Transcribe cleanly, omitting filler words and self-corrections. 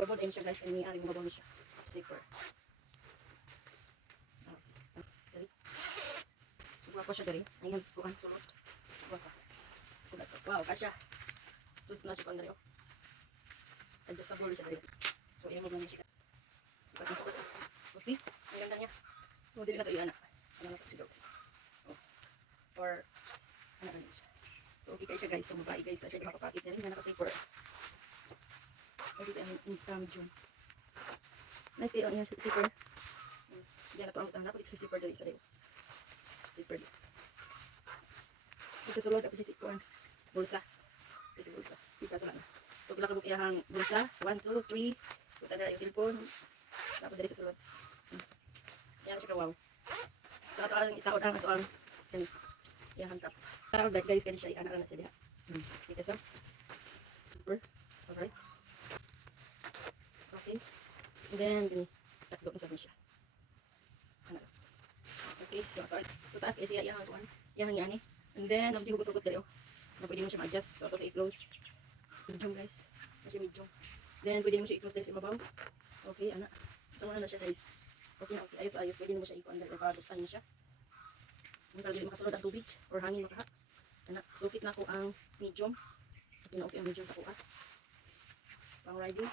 Robot and siya guys, kani ari mo siya. Zipper. Dari. Subukan ko siya dari. Ayun, bukan sulot. Subukan ko. Sulat ko. Wow, kasya. Sus na siya kung dari. Adjustable siya dari. So, ayun mo siya. Sukat na sukat. So, see? Ang ganda niya. So, dili na ito iyan. Ano na ito sigaw. Oh. Or, ano na siya. So, okay kayo siya guys. Kung mabae guys na siya makapakit na rin. Yan naka-zipper. O, dito yung medium. Nice kayo ang zipper. Yan na ito ang dapat ito zipper dari sa rin. Zipper. Ito sulod ako siya zipper. Bulsa. Kasi bulsa. Ika sa lana. So, kailangan ko kayahang bulsa. 1, 2, 3. Punta na yung cellphone. Tapos dari sa sulod. Yan na siya ka wow. So, ito ang itaod ang ito ang iyahang cup. Parang guys, kaya siya i-ana na siya diha. Ika sa. Zipper. Alright. Okay. And then, takdo na sa siya. Okay, so taas kasi iyahang kuan, iyahang yani. And then, ang hugot-hugot dali na pwede mo siya ma-adjust. So, ito sa i-close. Medium guys. Kasi medium. Then, pwede mo siya i-close dali sa ibabaw. Okay, ana. So, na siya guys. Okay na, okay. Ayos-ayos. Pwede mo siya i-kuan dali o kadugtan niya siya. Kung talaga makasulod ang tubig or hangin makaha. Ana. So, fit na ko ang medium. Okay na, okay ang medium sa kuha. Pang riding.